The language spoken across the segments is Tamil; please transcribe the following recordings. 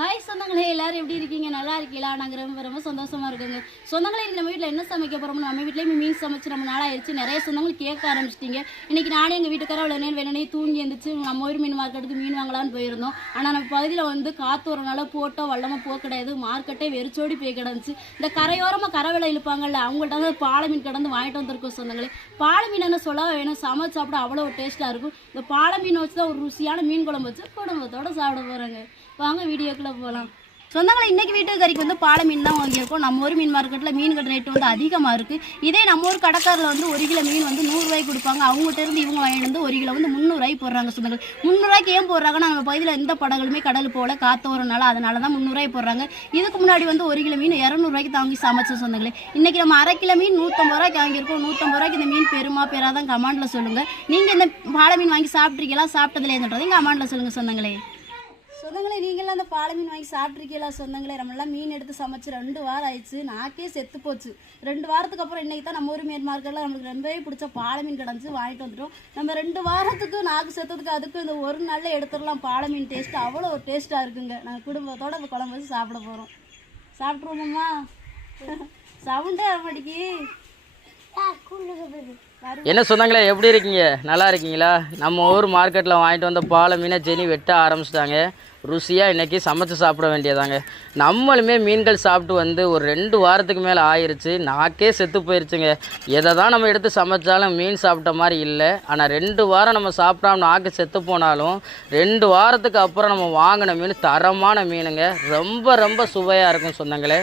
ஹாய் சொந்தங்களே எல்லாரும் எப்படி இருக்கீங்க? நல்லா இருக்கீங்களா? நாங்கள் ரொம்ப ரொம்ப சந்தோஷமா இருக்கோங்க. சொந்தங்களே நம்ம வீட்டில் என்ன சமைக்க போகிறோம் நம்ம வீட்லேயுமே மீன் சமைச்சு நம்ம நாளாயிருச்சு நிறைய சொந்தங்கள் கேட்க ஆரம்பிச்சிட்டிங்க. இன்னைக்கு நானே எங்கள் வீட்டுக்கார அவ்வளோ நேரம் வேணே தூங்கி எழுந்திரிச்சு நம்ம ஒரு மீன் மார்க்கெட்டுக்கு மீன் வாங்கலாம்னு போயிருந்தோம். ஆனால் நம்ம பகுதியில் வந்து காற்று வரனால போட்டோ வல்லமாக போக கிடையாது. மார்க்கெட்டே வெறிச்சோடி போய் கிடந்துச்சு. இந்த கரையோரமாக கரை விலை இழுப்பாங்கல்ல அவங்கள்ட்ட வந்து பாலை மீன் கிடந்து வாங்கிட்டு வந்திருக்கோம் சொந்தங்களே. பாலை மீன் என்ன சொல்ல வேணும்? சமைச்சு சாப்பிட அவ்வளோ டேஸ்ட்டாக இருக்கும். இந்த பாலை மீன் வச்சு தான் ஒரு ருசியான மீன் குழம்பு வச்சு குடும்பத்தோடு சாப்பிட போகிறாங்க வாங்க வீடியோக்குள்ளே போகலாம் சொந்தங்களை இன்னைக்கு வீட்டு கறிக்கு வந்து பாலை மீன் தான் வாங்கியிருக்கோம். நம்ம ஒரு மீன் மார்க்கெட்டில் மீன் கடை ரேட்டு வந்து அதிகமாக இருக்குது இதே நம்ம ஒரு கடைக்காரில் வந்து ஒரு கிலோ மீன் வந்து நூறுரூவாய்க்கு கொடுப்பாங்க. அவங்ககிட்ட இருந்து இவங்க வாங்கிட்டு வந்து ஒரு கிலோ வந்து முந்நூறுரூவாய்க்கு போடுறாங்க சொந்தங்கள். முந்நூறுரூவாய்க்கு ஏன் போடுறாங்கன்னா நம்ம பகுதியில் எந்த படகுலுமே கடல் போல காற்று வரனால அதனால தான் முந்நூறுரூவாய்க்கு போடுறாங்க. இதுக்கு முன்னாடி வந்து ஒரு கிலோ மீன் இரநூறுவாய்க்கு தாங்கி சமைச்ச சொந்தங்களே. இன்றைக்கி நம்ம அரை கிலோ மீன் நூற்றம்பது ரூபாய்க்கு வாங்கியிருக்கோம். நூற்றம்பது ரூபாய்க்கு இந்த மீன் பெருமா பெறாதான் கமாண்டில் சொல்லுங்கள் நீங்கள் இந்த பாலை மீன் வாங்கி சாப்பிட்ருக்கீங்களா சாப்பிட்டதுலேருந்துன்றதையும் கமாண்டில் சொல்லுங்கள் சொந்தங்களே. சொந்தங்களே நீங்களாம் அந்த பாலை மீன் வாங்கி சாப்பிட்ருக்கீங்களா சொந்தங்களே நம்மளாம் மீன் எடுத்து சமைச்சு ரெண்டு வாரம் ஆயிடுச்சு. நாக்கே செத்து போச்சு. ரெண்டு வாரத்துக்கு அப்புறம் இன்னைக்கு தான் நம்ம ஊர் மீன் மார்க்கெட்டில் நம்மளுக்கு ரொம்பவே பிடிச்ச பாலை மீன் கிடந்துச்சு வாங்கிட்டு வந்துட்டோம். நம்ம ரெண்டு வாரத்துக்கு நாக்கு செத்ததுக்கு அதுக்கு இந்த ஒரு நாளில் எடுத்துடலாம் பாலை மீன் டேஸ்ட் அவ்வளோ ஒரு டேஸ்ட்டாக இருக்குங்க. நாங்கள் குடும்பத்தோட இப்போ குழம்பு வச்சு சாப்பிட போகிறோம் சாப்பிட்ருவோமாம்மா சவுண்டே மாட்டிக்கு என்ன சொன்னாங்களே எப்படி இருக்கீங்க? நல்லா இருக்கீங்களா? நம்ம ஊர் மார்க்கெட்டில் வாங்கிட்டு வந்த பாலை மீனை ஜெனி வெட்ட ஆரம்பிச்சிட்டாங்க. ருசியாக இன்றைக்கி சமைச்சு சாப்பிட வேண்டியதாங்க. நம்மளுமே மீன்கள் சாப்பிட்டு வந்து ஒரு ரெண்டு வாரத்துக்கு மேலே ஆயிடுச்சு நாக்கே செத்து போயிடுச்சுங்க எதை தான் நம்ம எடுத்து சமைச்சாலும் மீன் சாப்பிட்ட மாதிரி இல்லை. ஆனால் ரெண்டு வாரம் நம்ம சாப்பிடாம நாக்கு செத்து போனாலும் ரெண்டு வாரத்துக்கு அப்புறம் நம்ம வாங்கின மீன் தரமான மீனுங்க. ரொம்ப ரொம்ப சுவையாக இருக்கும் சொந்தங்களே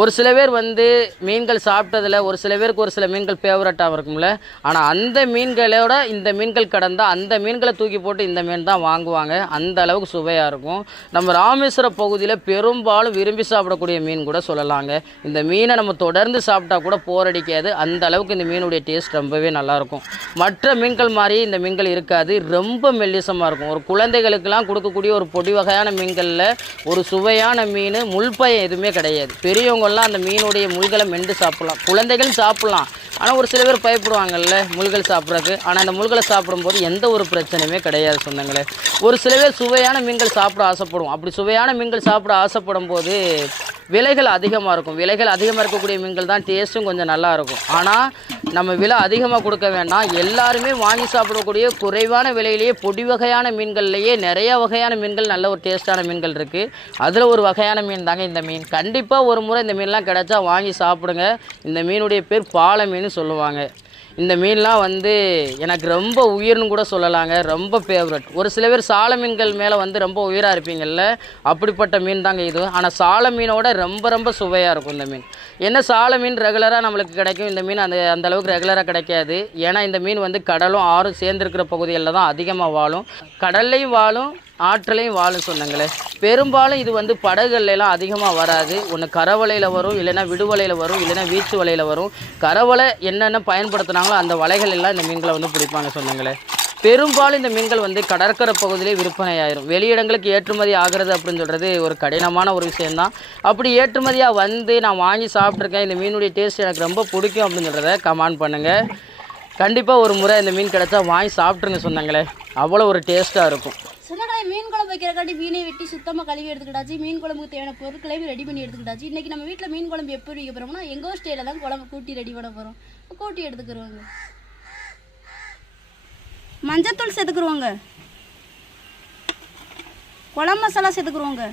ஒரு சில பேர் வந்து மீன்கள் சாப்பிட்டதில் ஒரு சில பேருக்கு ஒரு சில மீன்கள் ஃபேவரட்டாக இருக்கும்ல. ஆனால் அந்த மீன்களோட இந்த மீன்கள் கடந்தால் அந்த மீன்களை தூக்கி போட்டு இந்த மீன் தான் வாங்குவாங்க. அந்த அளவுக்கு சுவையாக இருக்கும். நம்ம ராமேஸ்வர பகுதியில் பெரும்பாலும் விரும்பி சாப்பிடக்கூடிய மீன் கூட சொல்லலாங்க. இந்த மீனை நம்ம தொடர்ந்து சாப்பிட்டா கூட போரடிக்காது அந்த அளவுக்கு இந்த மீனுடைய டேஸ்ட் ரொம்பவே நல்லாயிருக்கும் மற்ற மீன்கள் மாதிரி இந்த மீன்கள் இருக்காது. ரொம்ப மெல்லிசமாக இருக்கும். ஒரு குழந்தைகளுக்கெல்லாம் கொடுக்கக்கூடிய ஒரு பொடி வகையான மீன்களில் ஒரு சுவையான மீன் முள்பயம் எதுவுமே கிடையாது. பெரியவங்க பெரியவங்கெல்லாம் அந்த மீனுடைய முள்களை மெண்டு சாப்பிடலாம். குழந்தைகள் சாப்பிடலாம். ஆனால் ஒரு சில பேர் பயப்படுவாங்கல்ல முள்கள் சாப்பிட்றதுக்கு ஆனால் அந்த முள்களை சாப்பிடும்போது எந்த ஒரு பிரச்சனையுமே கிடையாது சொந்தங்களே. ஒரு சில பேர் சுவையான மீன்கள் சாப்பிட ஆசைப்படுவோம். அப்படி சுவையான மீன்கள் சாப்பிட ஆசைப்படும் போது விலைகள் அதிகமாக இருக்கும். விலைகள் அதிகமாக இருக்கக்கூடிய மீன்கள் தான் டேஸ்ட்டும் கொஞ்சம் நல்லா இருக்கும். ஆனால் நம்ம விலை அதிகமாக கொடுக்க வேண்டாம் எல்லாருமே வாங்கி சாப்பிடக்கூடிய குறைவான விலையிலேயே பொடி வகையான மீன்கள்லேயே நிறைய வகையான மீன்கள் நல்ல ஒரு டேஸ்ட்டான மீன்கள் இருக்குது அதில் ஒரு வகையான மீன் தாங்க இந்த மீன். கண்டிப்பாக ஒரு முறை இந்த மீன்லாம் கிடைச்சா வாங்கி சாப்பிடுங்க. இந்த மீனுடைய பேர் பாலை மீன் சொல்லுவாங்க. இந்த மீன்லாம் வந்து எனக்கு ரொம்ப உயிர்னு கூட சொல்லலாங்க. ரொம்ப ஃபேவரட் ஒரு சில பேர் சால மீன்கள் மேலே வந்து ரொம்ப உயிராக இருப்பீங்கள்ல அப்படிப்பட்ட மீன் தாங்க இது. ஆனால் சால மீனோட ரொம்ப ரொம்ப சுவையாக இருக்கும் இந்த மீன். என்ன சால மீன் ரெகுலராக நம்மளுக்கு கிடைக்கும்? இந்த மீன் அந்த அந்த அளவுக்கு ரெகுலராக கிடைக்காது. ஏன்னா இந்த மீன் வந்து கடலும் ஆறும் சேர்ந்துருக்கிற பகுதிகளில் தான் அதிகமாக வாழும். கடல்லையும் வாழும். ஆற்றலையும் வாழும் சொன்னாங்களே. பெரும்பாலும் இது வந்து படகுகள்ல அதிகமாக வராது. ஒன்று கரவலையில் வரும் இல்லைன்னா விடுவலையில் வரும் இல்லைன்னா வீச்சு வலையில் வரும். கரவலை என்னென்ன பயன்படுத்துனாங்களோ அந்த வலைகள் எல்லாம் இந்த மீன்களை வந்து பிடிப்பாங்க சொன்னாங்களே. பெரும்பாலும் இந்த மீன்கள் வந்து கடற்கரை பகுதியிலே விற்பனை ஆயிரும் வெளியிடங்களுக்கு ஏற்றுமதி ஆகிறது அப்படின்னு சொல்கிறது ஒரு கடினமான ஒரு விஷயந்தான் அப்படி ஏற்றுமதியாக வந்து நான் வாங்கி சாப்பிட்ருக்கேன் இந்த மீனுடைய டேஸ்ட் எனக்கு ரொம்ப பிடிக்கும் அப்படின்னு சொல்கிறத கமெண்ட் பண்ணுங்கள் கண்டிப்பாக ஒரு முறை இந்த மீன் கிடச்சா வாங்கி சாப்பிட்ருங்க சொன்னாங்களே. அவ்வளோ ஒரு டேஸ்ட்டாக இருக்கும். மீன் குழம்பு வைக்கிறக்காட்டி மீனை வெட்டி சுத்தமாக கழுவி எடுத்துக்கிட்டாச்சு. மீன் குழம்புக்கு தேவையான பொருட்களையும் ரெடி பண்ணி எடுத்துக்கிட்டாச்சு. இன்னைக்கு நம்ம வீட்டில் மீன் குழம்பு எப்படி வைக்க போகிறோம்னா எங்கோ ஸ்டைலில் தான் குழம்பு கூட்டி ரெடி பண்ண போகிறோம் கூட்டி எடுத்துக்கிறோங்க மஞ்சத்தூள் சேர்த்துக்குருவோங்க. குழம்பு மசாலா சேர்த்துக்குருவோங்க.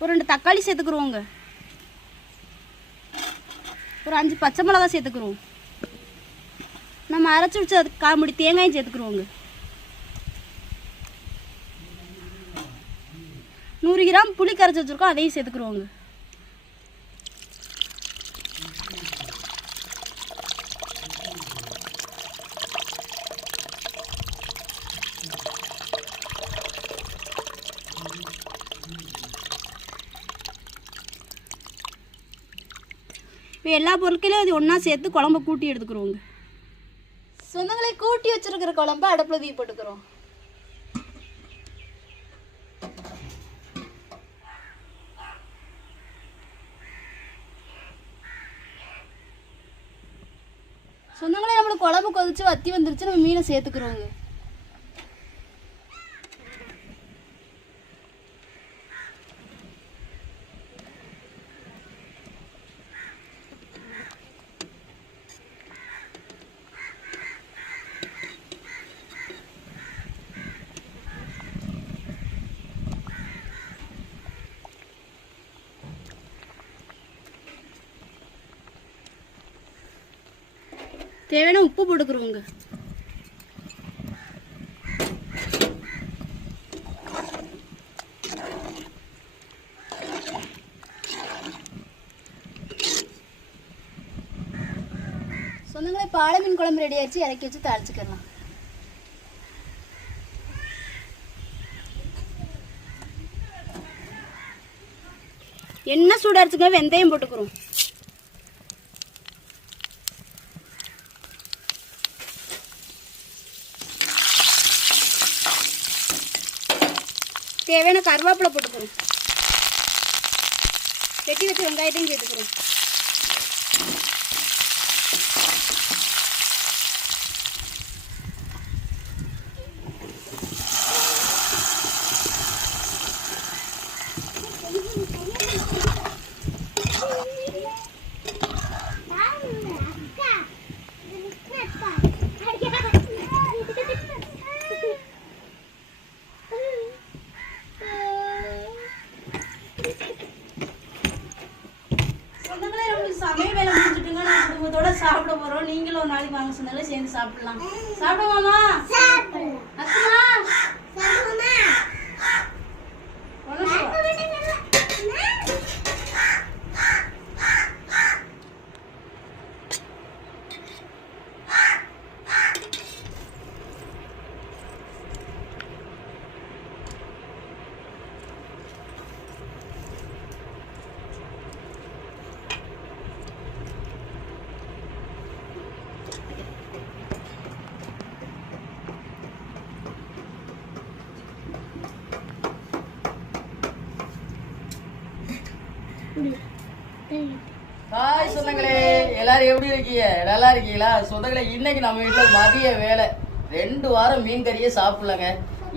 ஒரு ரெண்டு தக்காளி சேர்த்துக்குருவோங்க. ஒரு அஞ்சு பச்சை மிளகா சேர்த்துக்குருவோம். நம்ம அரைச்சி வச்சு அதுக்கு காமுடி தேங்காயும் சேர்த்துக்குருவோங்க. நூறு கிராம் புளி கரைச்சி வச்சுருக்கோம் அதையும் சேர்த்துக்குருவோங்க. இப்போ எல்லா பொருட்களையும் அது ஒன்றா சேர்த்து குழம்பு கூட்டி எடுத்துக்கிறோங்க சொந்தங்களை கூட்டி வச்சிருக்கிற குழம்பு அடுப்புல தீ போட்டுக்கிறோம். சொந்தங்களே நம்மளுக்கு குழம்பு கொதிச்சு வத்தி வந்துருச்சு நம்ம மீனை சேர்த்துக்கிறோங்க. தேவையான உப்பு போட்டுக்கிறோங்க சொந்தங்களே பாலை மீன் குழம்பு ரெடி ஆச்சு இறக்கி வச்சு தாளிச்சுக்கலாம். என்ன சூடாக இருக்குங்க வெந்தயம் போட்டுக்கிறோம் தேவையான கருவேப்பிலை போட்டுக்கிறோம் வெட்டி வச்சு வெங்காயத்தையும் சேர்த்துக்கிறோம் சொந்தங்களே நம்மளுக்கு சமையல் வேலை முடிஞ்சிட்டுங்க நான் குடும்பத்தோட சாப்பிட போறோம் நீங்களும் ஒரு நாளைக்கு வாங்க சொன்னாலே சேர்ந்து சாப்பிடலாம் சாப்பிடுவாமா அக்குமா ஒண்ணும் சொல்ல. ஹாய் சொந்தங்களே எல்லாரும் எப்படி இருக்கீங்க? நல்லா இருக்கீங்களா? சொந்தங்களே இன்னைக்கு நம்ம வீட்டில் மதிய வேலை. ரெண்டு வாரம் மீன் கறியே சாப்பிடலங்க.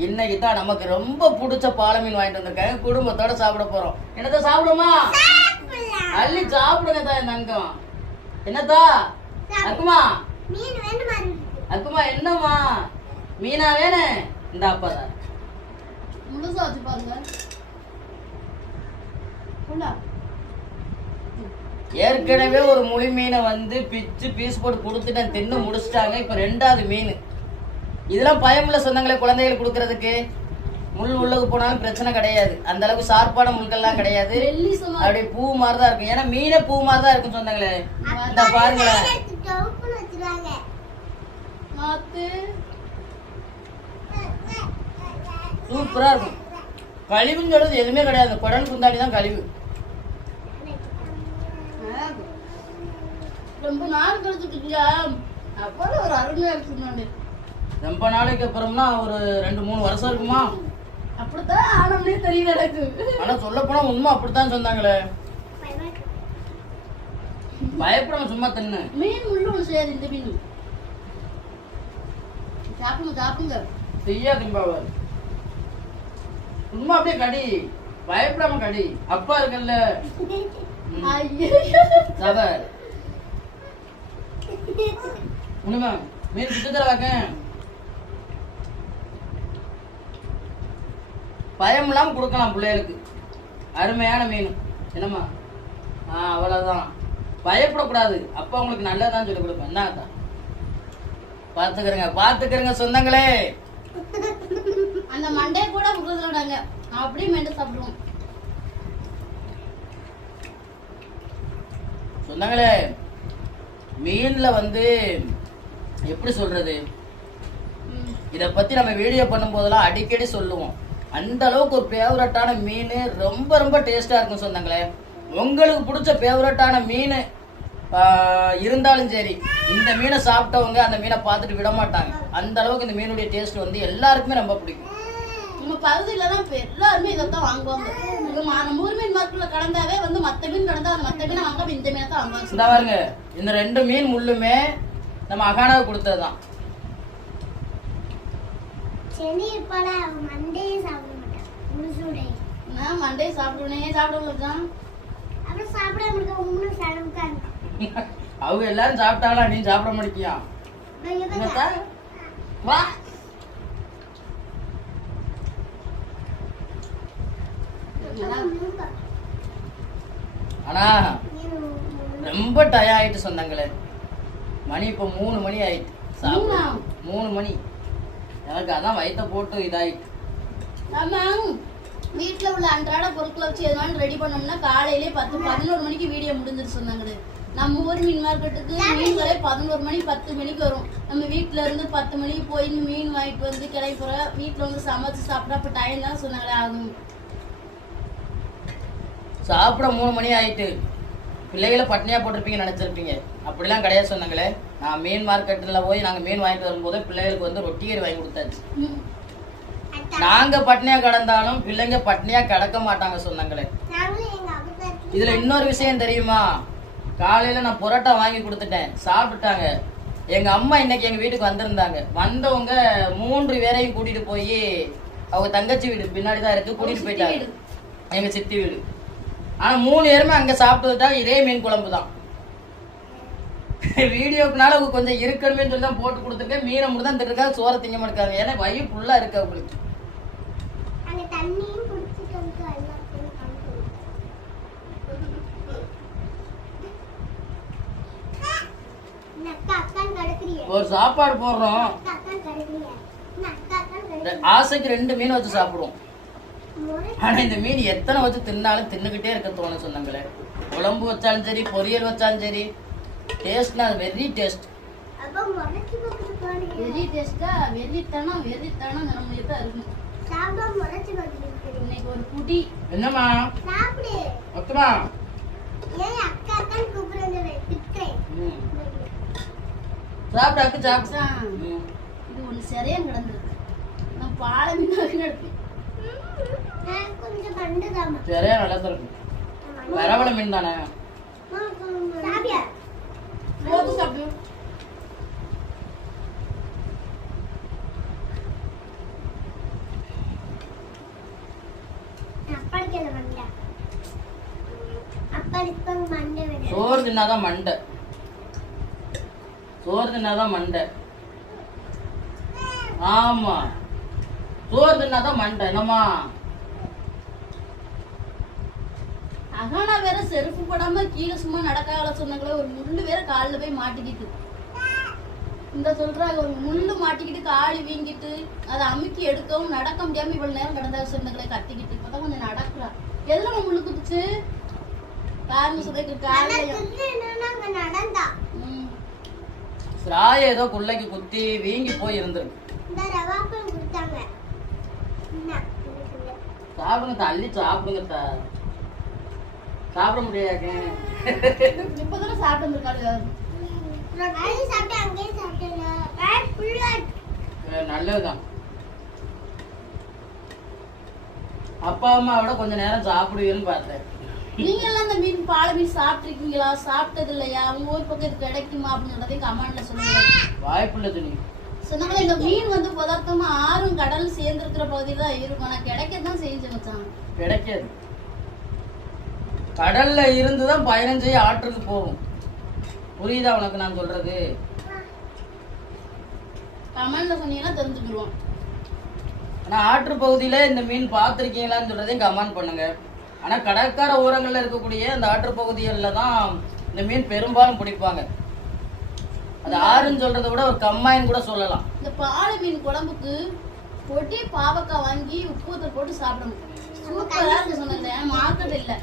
இன்னைக்கு தான் நமக்கு ரொம்ப பிடிச்ச பாலை மீன் வாங்கிட்டு வந்திருக்காங்க குடும்பத்தோட சாப்பிட போறோம். என்னத்த சாப்பிடுமா அள்ளி சாப்பிடுங்க தான் இந்த என்னத்தா? அக்குமா அக்குமா என்னம்மா? மீனா வேணே? இந்த அப்பா தான். பாருங்க. ஏற்கனவே ஒரு முழு மீனை வந்து பிச்சு பீஸ் போட்டு கொடுத்துட்டேன் தின்னு முடிச்சிட்டாங்க. இப்ப ரெண்டாவது மீன். இதெல்லாம் பயமுள்ள சொந்தங்களை குழந்தைகளுக்கு கொடுக்கறதுக்கு. முள் உள்ளுக்கு போனாலும் பிரச்சனை கிடையாது. அந்த அளவுக்கு ஷார்ப்பான முள்கள்லாம் கிடையாது. அப்படியே பூ மாதிரி தான் இருக்கும். ஏன்னா மீனே பூ மாதிரி தான் இருக்கும் சொந்தங்களே. இந்த பாருங்களேன். மாத்து. சூப்பரா இருக்கும். கழிவுன்னு சொல்றது எதுவுமே கிடையாது. குடல் குந்தாடி தான் கழிவு. ரொம்ப நாள் கழிச்சுக்கிட்டியா அவ்வளோ ஒரு அருமையா இருக்கு ரொம்ப நாளைக்கு அப்புறம்னா ஒரு ரெண்டு மூணு வருஷம் இருக்குமா? அப்படித்தான் ஆனம்னே தெரியல எனக்கு. ஆனா சொல்ல போனா உண்மை அப்படித்தான் சொன்னாங்களே. பயப்படாம சும்மா தின்னு. மீன் முள்ளு ஒன்று செய்யாது இந்த மீன். சாப்பிடுங்க சாப்பிடுங்க. செய்யா திம்பாவர். சும்மா அப்படியே கடி. பயப்படாம கடி. அப்பா இருக்கல்ல. ம். ஐயோ சபர் உண்மை மீன் வாக்க. பயம் இல்லாம கொடுக்கலாம் பிள்ளைகளுக்கு. அருமையான மீன். என்னம்மா? ஆ அவ்வளவுதான். பயப்படக்கூடாது. அப்பா உங்களுக்கு நல்லதான் சொல்லி கொடுப்பேன். என்ன பார்த்துக்கிறேங்க. பார்த்துக்கிறேங்க சொந்தங்களே. அந்த மண்டே கூட விடுறதுல அப்படியே மெண்டு சாப்பிடுவோம். சொன்னாங்களே மீன்ல வந்து எப்படி சொல்றது? இதை இத பத்தி நம்ம வீடியோ பண்ணும்போதெல்லாம் அடிக்கடி சொல்லுவோம். அந்த அளவுக்கு ஒரு ஃபேவரட்டான மீன் ரொம்ப ரொம்ப டேஸ்டா இருக்கும் சொன்னாங்களே. உங்களுக்கு பிடிச்ச ஃபேவரட்டான மீன் இருந்தாலும் சரி இந்த மீனை சாப்பிட்டவங்க அந்த மீனை பார்த்துட்டு விட மாட்டாங்க அந்த அளவுக்கு இந்த மீனுடைய டேஸ்ட் வந்து எல்லாருக்குமே ரொம்ப பிடிக்கும். நம்ம பகுதியில தான் இப்ப எல்லாருமே இதைத்தான் வாங்குவாங்க. இங்க மா- நம்ம ஊர் மீன் மார்க்கெட்ல கடந்தாவே வந்து மத்த மீன் கடந்தா அந்த மத்த மீனை வாங்காம இந்த மீனை தான் வாங்குவாங்க. இந்த பாருங்க இந்த ரெண்டு மீன் முள்ளுமே நம்ம அகானாவுக்கு கொடுத்ததுதான். சாப்பிட மாட்டான் முழுசுடைய நான் மண்டே சாப்பிடுவேனே சாப்பிடுவோம் அப்புறம் சாப்பிடாம இருக்க உம்முன்னு செலவுக்கா இருக்கான் அவங்க எல்லாரும் சாப்பிட்டாங்களா? நீ சாப்பிட என்னத்தா? வா. ஆனா ரொம்ப டயம் ஆயிட்டு சொன்னாங்களே மணி இப்போ மூணு மணி ஆயிட்டு. மூணா? சாப்பிடு மூணு மணி. எனக்கு அதான் வயித்த போட்டு இதாயிட்டு. நம்ம வீட்ல உள்ள அன்றாட பொருட்களை வச்சு எதனாலும் ரெடி பண்ணோம்னா காலையிலே பத்து பதினோரு மணிக்கு வீடியோ முடிஞ்சிரு சொன்னாங்க நம்ம ஊர் மீன் மார்க்கெட்டுக்கு மீன்களே பதினோரு மணி பத்து மணிக்கு வரும். நம்ம வீட்ல இருந்து பத்து மணிக்கு போய் மீன் வாங்கிட்டு வந்து கிடைப்புற வீட்ல வந்து சமைச்சு சாப்பிட்டா அப்ப டைம் தான் சொன்னாங்களே ஆகும். சாப்பிட மூணு மணி ஆயிட்டு. பிள்ளைகளை பட்னியா போட்டிருப்பீங்க நினைச்சிருப்பீங்க. அப்படிலாம் கிடையாது சொன்னாங்களே. நான் மீன் மார்க்கெட்டில் போய் நாங்கள் மீன் வாங்கிட்டு வரும்போது பிள்ளைகளுக்கு வந்து ரொட்டி கறி வாங்கி கொடுத்தாச்சு. ம். நாங்க பட்னியா கிடந்தாலும் பிள்ளைங்க பட்னியா கிடக்க மாட்டாங்க சொன்னாங்களே. இதுல இன்னொரு விஷயம் தெரியுமா? காலையில நான் புரோட்டா வாங்கி கொடுத்துட்டேன். சாப்பிட்டுட்டாங்க. எங்க அம்மா இன்னைக்கு எங்க வீட்டுக்கு வந்திருந்தாங்க. வந்தவங்க மூன்று பேரையும் கூட்டிட்டு போய் அவங்க தங்கச்சி வீடு பின்னாடி தான் இருக்கு கூட்டிட்டு போயிட்டாங்க. எங்க சித்தி வீடு. ஆனா மூணு பேருமே அங்க சாப்பிட்டது தான் இதே மீன் குழம்பு தான் வீடியோக்குனால அவங்க கொஞ்சம் இருக்கணுமே சொல்லி தான் போட்டு கொடுத்துருக்கேன். மீனை மட்டும் தான் திட்டுருக்காங்க சோற திங்க மாட்டாங்க ஏன்னா வயிறு ஃபுல்லா இருக்கு அவங்களுக்கு. ஒரு சாப்பாடு போடுறோம். ஆசைக்கு ரெண்டு மீன் வச்சு சாப்பிடுவோம். முறை ஆனா இந்த மீன் எத்தனை வச்சு தின்னாலும் தின்னுக்கிட்டே இருக்க தோணும் சொன்னாங்களே. குழம்பு வச்சாலும் சரி பொரியல் வச்சாலும் சரி டேஸ்ட்னா வெரி டேஸ்ட் வெறி டேஸ்டா வெறித்தனம் வெறித்தனம் நம்மளுக்கு தான் இருக்கும். இன்னைக்கு ஒரு குடி. என்னம்மா? சாப்பிடு. ஒத்துமா ஏன் அக்கா அக்கான்னு கூப்பிடுறது திட்டுறேன் ம். சாப்பிடு அக்கு சாப்பிடு. மச்சான், ம். இது ஒண்ணு சரியான் கிடந்திருக்கு. நான் பாலை மீனாக கிடப்பேன் சரியா நல்லா இருக்கும் வரவள மீன் தானே? சோறு தின்னாதான் மண்டை. சோறு தின்னாதான் மண்டை. ஆமா. சோறு தின்னாதான் மண்டை. என்னம்மா? அகானா வேற செருப்பு போடாம கீழே சும்மா நடக்கால சொன்னாங்களே ஒரு முள்ளு வேற கால்ல போய் மாட்டிக்கிட்டு. இந்த சொல்றாங்க ஒரு முள்ளு மாட்டிக்கிட்டு காலு வீங்கிட்டு அதை அமுக்கி எடுக்கவும் நடக்க முடியாம இவ்வளவு நேரம் கிடந்தா சொன்னாங்களே கத்திக்கிட்டு இப்பதான் கொஞ்சம் நடக்கிறா. எதுல முள்ளு குத்துச்சு? காரணம் சொல்றதுக்கு காலையும். சாய ஏதோ பிள்ளைக்கு குத்தி வீங்கி போய் இருந்திருக்கு. சாப்பிடுங்க தா, அள்ளி சாப்பிடுங்க தா. சாப்பிட முடியாது சாப்பிட்டு அங்கேயே சாப்பிட்டேன் ஃபுல்லா நல்லதுதான். அப்பா அம்மாவோட கொஞ்ச நேரம் சாப்பிடுவீன்னு பார்த்தேன். நீங்க எல்லாம் இந்த மீன் பாலை மீன் சாப்பிட்டிருக்கீங்களா? சாப்பிட்டது இல்லையா உங்க ஊர் பக்கம் இது கிடைக்குமா அப்படின்றதையும் கமெண்ட்ல சொல்லுங்க. வாய்ப்புள்ள துணி. சொன்னாங்களே இந்த மீன் வந்து பதார்த்தமா ஆறும் கடல் சேர்ந்திருக்கிற பகுதியில தான் இருக்கும். ஆனா கிடைக்கத்தான் செஞ்சு மச்சான். கிடைக்காது. கடல்ல இருந்து தான் பயணம் செய்ய ஆற்றுக்கு போகும். புரியுதா உனக்கு நான் சொல்றது? கமெண்ட்ல சொன்னீங்கன்னா தெரிஞ்சுக்கிடுவோம். ஆனா ஆற்று பகுதியில இந்த மீன் பார்த்துருக்கீங்களான்னு சொல்றதையும் கமெண்ட் பண்ணுங்க. ஆனா கடற்கர ஓரங்கள்ல இருக்கக்கூடிய அந்த ஆற்று பகுதிகளில் தான் இந்த மீன் பெரும்பாலும் பிடிப்பாங்க. அது ஆறுன்னு சொல்றதை விட ஒரு கம்மாயின்னு கூட சொல்லலாம். இந்த பாலை மீன் குழம்புக்கு பொட்டி பாவக்காய் வாங்கி உப்பு போட்டு சாப்பிடணும். சூப்பரா இருக்கு சொன்னாங்க மார்க்கெட் இல்ல.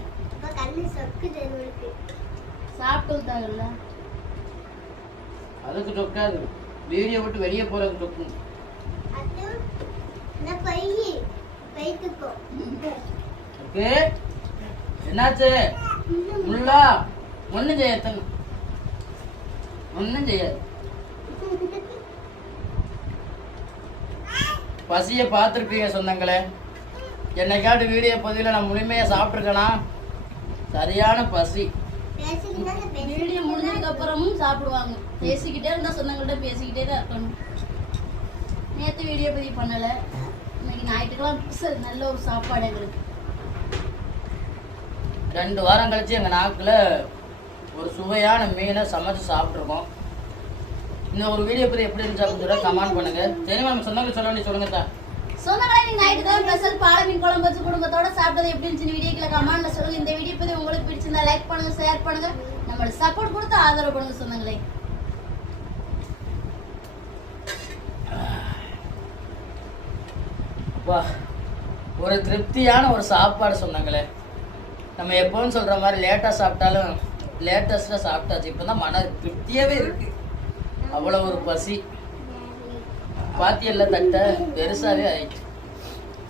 கண்ணு சொக்குது உங்களுக்கு சாப்பிட்டு வந்தாங்கல்ல அதுக்கு சொக்காது. வீடியோ விட்டு வெளியே போறதுக்கு சொக்கும் அது இந்த பை பைக்குக்கோ ஓகே என்னாச்சு? முள்ளா? ஒண்ணும் செய்யாது. ஒண்ணும் செய்யாது. பசியை பார்த்துருப்பீங்க சொந்தங்களே. என்னைக்காட்டு வீடியோ பதிவில் நான் முழுமையா சாப்பிட்ருக்கேனா சரியான பசி. பேசிக்கிட்டு அந்த பேசி வீடியோ முடிஞ்சதுக்கு அப்புறமும் சாப்பிடுவாங்க. பேசிக்கிட்டே இருந்தா சொந்தங்கள்ட்ட பேசிக்கிட்டே தான் இருக்கணும். நேத்து வீடியோ பதிவு பண்ணல. இன்னைக்கு ஞாயிற்றுக்கிழமை சரி, நல்ல ஒரு சாப்பாடு எங்களுக்கு. ரெண்டு வாரம் கழிச்சு எங்கள் நாக்கில் ஒரு சுவையான மீனை சமைச்சு சாப்பிட்ருக்கோம் இந்த ஒரு வீடியோ பற்றி எப்படி இருந்துச்சு அப்படின்னு சொல்லி கமெண்ட் பண்ணுங்க. சரி நம்ம சொந்தங்கள் சொல்ல வேண்டிய சொல்லுங்க தான் ஈவினிங் தான் ஸ்பெஷல் குழம்பு வச்சு குடும்பத்தோட சாப்பிட்டது எப்படி இருந்துச்சு வீடியோ கீழே இந்த வீடியோ உங்களுக்கு பிடிச்சிருந்தா லைக் பண்ணுங்க ஷேர் பண்ணுங்க. நம்மளோட சப்போர்ட் கொடுத்து ஆதரவு பண்ணுங்க சொந்தங்களே. ஒரு திருப்தியான ஒரு சாப்பாடு சொன்னாங்களே நம்ம எப்பவும் சொல்ற மாதிரி லேட்டா சாப்பிட்டாலும் லேட்டஸ்டா சாப்பிட்டாச்சு. இப்பதான் மன திருப்தியாவே இருக்கு. அவ்வளவு ஒரு பசி. பாத்தியெல்லாம் தட்ட பெருசாவே ஆயிடுச்சு.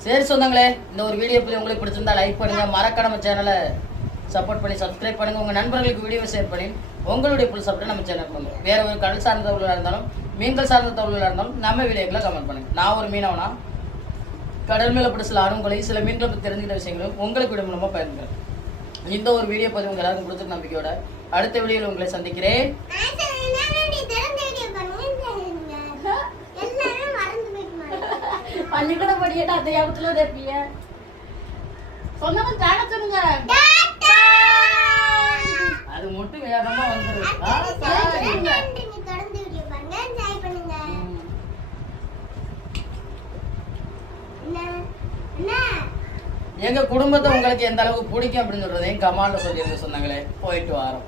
சரி சொந்தங்களே இந்த ஒரு வீடியோ பற்றி உங்களுக்கு பிடிச்சிருந்தா லைக் பண்ணுங்க. மறக்காம சேனலை சப்போர்ட் பண்ணி சப்ஸ்கிரைப் பண்ணுங்க. உங்க நண்பர்களுக்கு வீடியோ ஷேர் பண்ணி உங்களுடைய புல் சப்போர்ட் நம்ம சேனல் பண்ணுங்க வேற ஒரு கடல் சார்ந்த தொழிலாக இருந்தாலும் மீன்கள் சார்ந்த தொழிலாக இருந்தாலும் நம்ம வீடியோக்களை கமெண்ட் பண்ணுங்க. நான் ஒரு மீனவனா? கடல் மேல பிடிச்ச சில ஆர்வங்களையும் சில மீன்களை பற்றி தெரிஞ்சுக்கிற விஷயங்களும் உங்களுக்கு விட மூலமா பயன்படுறேன் இந்த ஒரு வீடியோ பதிவு உங்க எல்லாருக்கும் பிடிச்ச நம்பிக்கையோட அடுத்த வீடியோவில் உங்களை சந்திக்கிறேன் நான் சொல்றேன், நீ திறந்த வீடியோ பாருங்க. எல்லாமே மறந்து போயிட்டு பள்ளிக்கூட படிக்கட்டு அந்த ஞாபகத்துல தான் இருப்பீங்க தான சொல்லுங்க அது மட்டும் வேகமா வந்துடும் எங்க குடும்பத்தை உங்களுக்கு எந்த அளவுக்கு பிடிக்கும் அப்படின்னு சொல்றதையும் கமாண்ட்ல சொல்லிருங்க சொன்னாங்களே போயிட்டு வரோம்